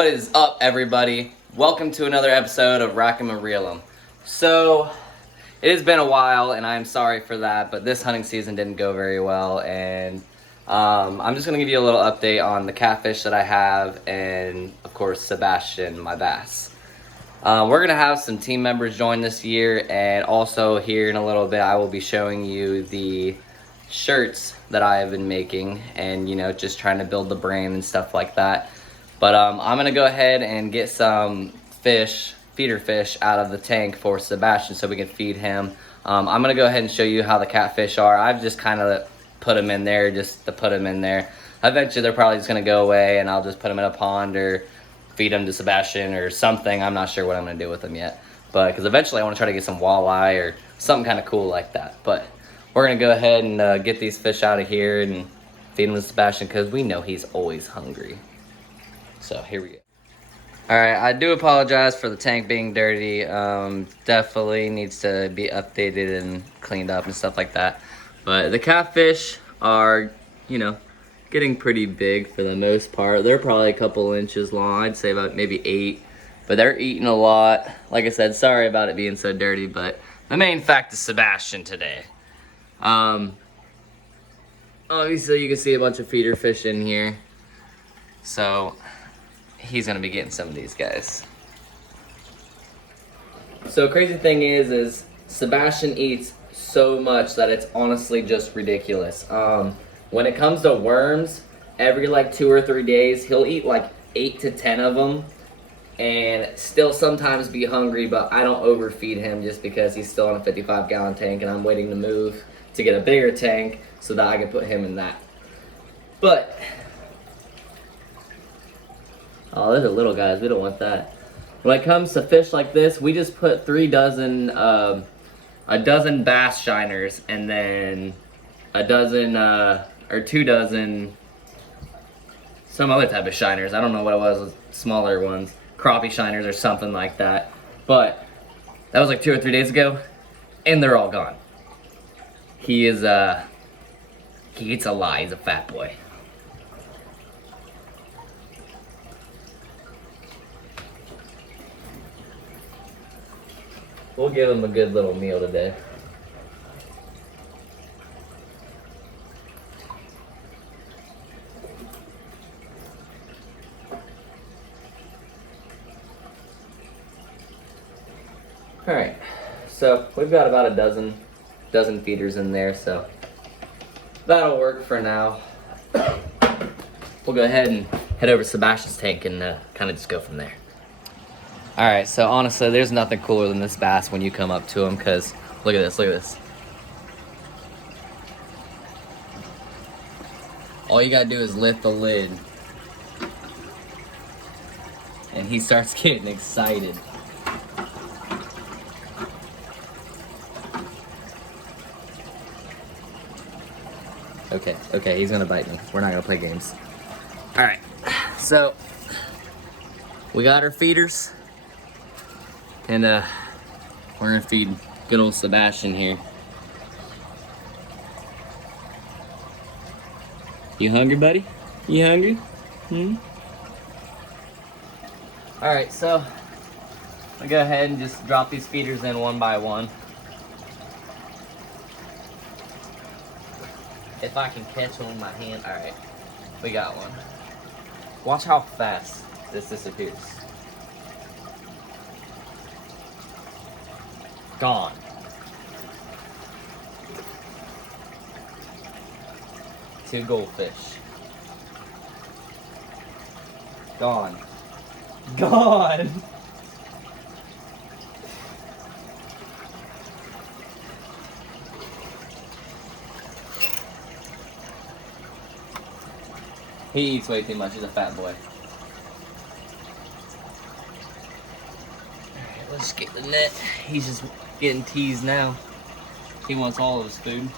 What is up, everybody? Welcome to another episode of Rack 'em and Reel 'em. So, it has been a while, and I'm sorry for that, but this hunting season didn't go very well, and I'm just going to give you a little update on the catfish that I have, and, of course, Sebastian, my bass. We're going to have some team members join this year, and also here in a little bit, I will be showing you the shirts that I have been making, and, you know, just trying to build the brand and stuff like that. But I'm gonna go ahead and get some feeder fish out of the tank for Sebastian so we can feed him. I'm gonna go ahead and show you how the catfish are. I've just kind of put them in there just to put them in there. Eventually they're probably just gonna go away and I'll just put them in a pond or feed them to Sebastian or something. I'm not sure what I'm gonna do with them yet. But because eventually I wanna try to get some walleye or something kind of cool like that. But we're gonna go ahead and get these fish out of here and feed them to Sebastian because we know he's always hungry. So here we go. Alright, I do apologize for the tank being dirty. Definitely needs to be updated and cleaned up and stuff like that. But the catfish are, you know, getting pretty big for the most part. They're probably a couple inches long. I'd say about maybe 8. But they're eating a lot. Like I said, sorry about it being so dirty, but the main fact is Sebastian today. Obviously you can see a bunch of feeder fish in here. So he's gonna be getting some of these guys. So crazy thing is Sebastian eats so much that it's honestly just ridiculous. When it comes to worms, every like 2 or 3 days, he'll eat like 8 to 10 of them and still sometimes be hungry, but I don't overfeed him just because he's still in a 55-gallon tank and I'm waiting to move to get a bigger tank so that I can put him in that. But oh, those are little guys. We don't want that. When it comes to fish like this, we just put a dozen bass shiners and then a dozen or 2 dozen some other type of shiners. I don't know what it was, smaller ones, crappie shiners or something like that. But that was like 2 or 3 days ago, and they're all gone. He is he eats a lot. He's a fat boy. We'll give him a good little meal today. Alright, so we've got about a dozen feeders in there, so that'll work for now. We'll go ahead and head over to Sebastian's tank and kind of just go from there. Alright, so honestly, there's nothing cooler than this bass when you come up to him, because look at this, look at this. All you gotta do is lift the lid, and he starts getting excited. Okay, he's gonna bite me. We're not gonna play games. Alright, so we got our feeders. And we're gonna feed good old Sebastian here. You hungry, buddy? You hungry? Alright, so I'll go ahead and just drop these feeders in one by one. If I can catch one with my hand. Alright, we got one. Watch how fast this disappears. Gone. Two goldfish. Gone. Gone! He eats way too much. He's a fat boy. Alright, let's get the net. He's just getting teased now. He wants all of his food.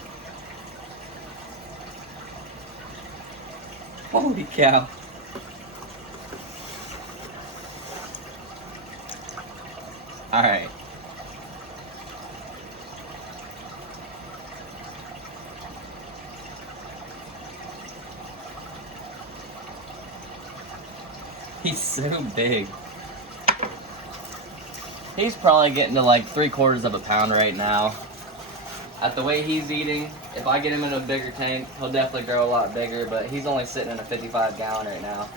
Holy cow. Alright. He's so big. He's probably getting to like 3/4 of a pound right now. At the way he's eating, if I get him in a bigger tank, he'll definitely grow a lot bigger, but he's only sitting in a 55-gallon right now.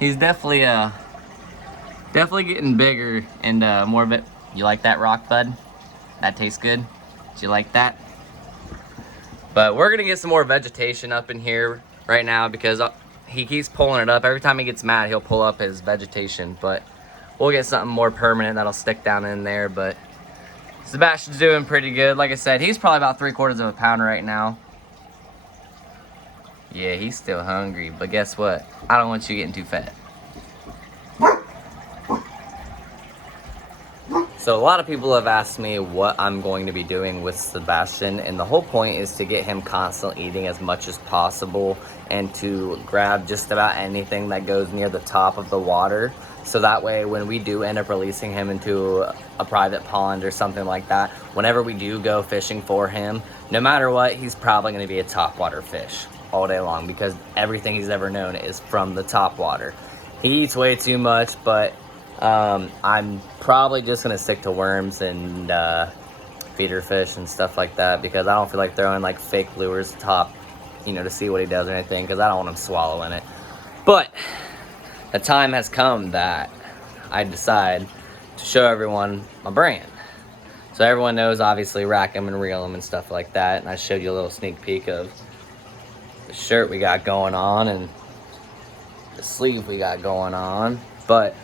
He's definitely getting bigger and more of it. You like that rock, bud? That tastes good? Did you like that? But we're gonna get some more vegetation up in here right now because he keeps pulling it up. Every time he gets mad, he'll pull up his vegetation. But we'll get something more permanent that'll stick down in there. But Sebastian's doing pretty good. Like I said, he's probably about 3/4 of a pound right now. Yeah, he's still hungry, but guess what? I don't want you getting too fat. So a lot of people have asked me what I'm going to be doing with Sebastian, and the whole point is to get him constantly eating as much as possible and to grab just about anything that goes near the top of the water. So that way when we do end up releasing him into a private pond or something like that, whenever we do go fishing for him, no matter what, he's probably going to be a topwater fish all day long because everything he's ever known is from the top water. He eats way too much, but I'm probably just gonna stick to worms and feeder fish and stuff like that because I don't feel like throwing like fake lures top, you know, to see what he does or anything because I don't want him swallowing it. But the time has come that I decide to show everyone my brand. So everyone knows obviously rack 'em and reel 'em and stuff like that, and I showed you a little sneak peek of the shirt we got going on and the sleeve we got going on. But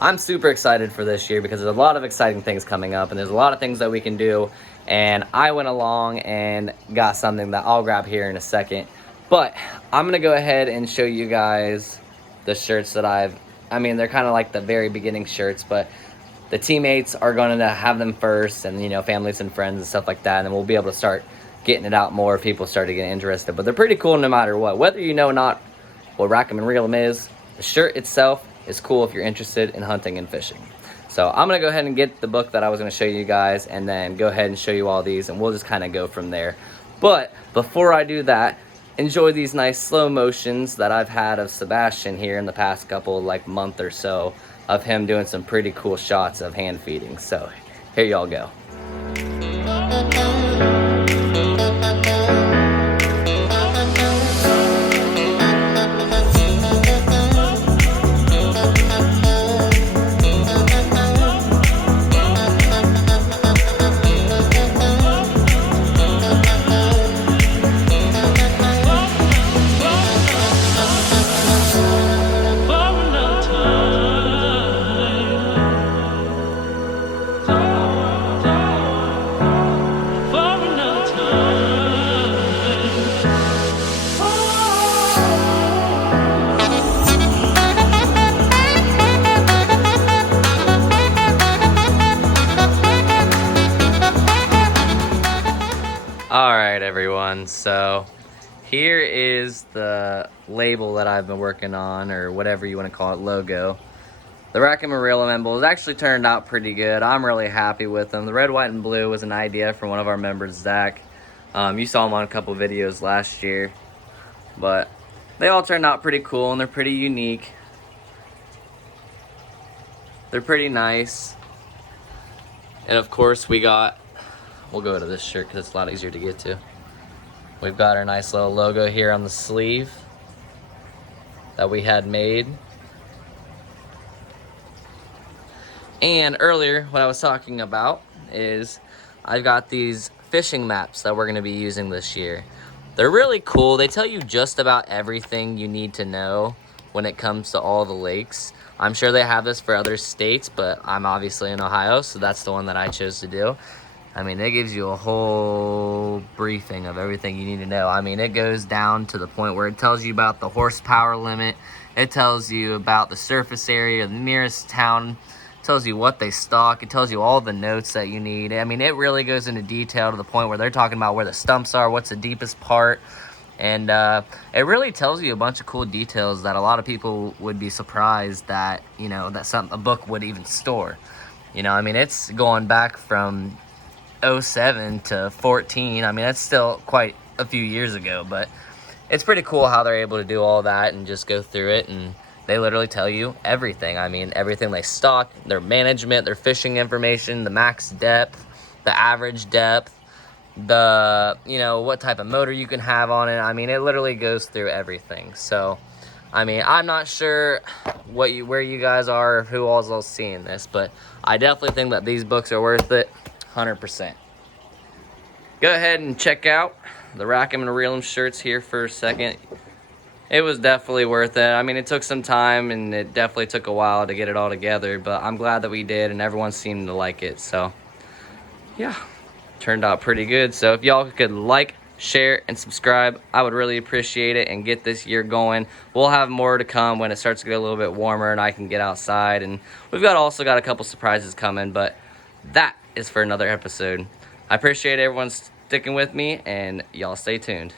I'm super excited for this year because there's a lot of exciting things coming up and there's a lot of things that we can do, and I went along and got something that I'll grab here in a second. But I'm gonna go ahead and show you guys the shirts that I mean they're kind of like the very beginning shirts, but the teammates are going to have them first, and you know, families and friends and stuff like that, and then we'll be able to start getting it out more if people start to get interested. But they're pretty cool no matter what, whether you know or not what rack 'em and reel 'em is. The shirt itself is cool if you're interested in hunting and fishing. So I'm gonna go ahead and get the book that I was gonna show you guys and then go ahead and show you all these, and we'll just kind of go from there. But before I do that, enjoy these nice slow motions that I've had of Sebastian here in the past couple like month or so of him doing some pretty cool shots of hand feeding. So here y'all go. Alright everyone, so here is the label that I've been working on, or whatever you want to call it, logo. The rack 'em and reel 'em emblem has actually turned out pretty good. I'm really happy with them. The red, white, and blue was an idea from one of our members, Zach. You saw him on a couple videos last year. But they all turned out pretty cool and they're pretty unique. They're pretty nice. And of course we'll go to this shirt because it's a lot easier to get to. We've got our nice little logo here on the sleeve that we had made. And earlier, what I was talking about is I've got these fishing maps that we're gonna be using this year. They're really cool. They tell you just about everything you need to know when it comes to all the lakes. I'm sure they have this for other states, but I'm obviously in Ohio, so that's the one that I chose to do. I mean, it gives you a whole briefing of everything you need to know. I mean, it goes down to the point where it tells you about the horsepower limit. It tells you about the surface area of the nearest town. It tells you what they stock. It tells you all the notes that you need. I mean, it really goes into detail to the point where they're talking about where the stumps are, what's the deepest part. And it really tells you a bunch of cool details that a lot of people would be surprised that, you know, that a book would even store. You know, I mean, it's going back from 07 to 14. I mean, that's still quite a few years ago, but it's pretty cool how they're able to do all that and just go through it, and they literally tell you everything. I mean, everything they stock, their management, their fishing information, the max depth, the average depth, the, you know, what type of motor you can have on it. I mean, it literally goes through everything. So, I mean, I'm not sure where you guys are, who all's seeing this, but I definitely think that these books are worth it, 100%. Go ahead and check out the Rack 'em and Reel 'em shirts here for a second. It was definitely worth it. I mean, it took some time and it definitely took a while to get it all together, but I'm glad that we did and everyone seemed to like it. So, yeah, turned out pretty good. So if y'all could like, share, and subscribe, I would really appreciate it and get this year going. We'll have more to come when it starts to get a little bit warmer and I can get outside. And we've also got a couple surprises coming, but that is for another episode. I appreciate everyone sticking with me, and y'all stay tuned.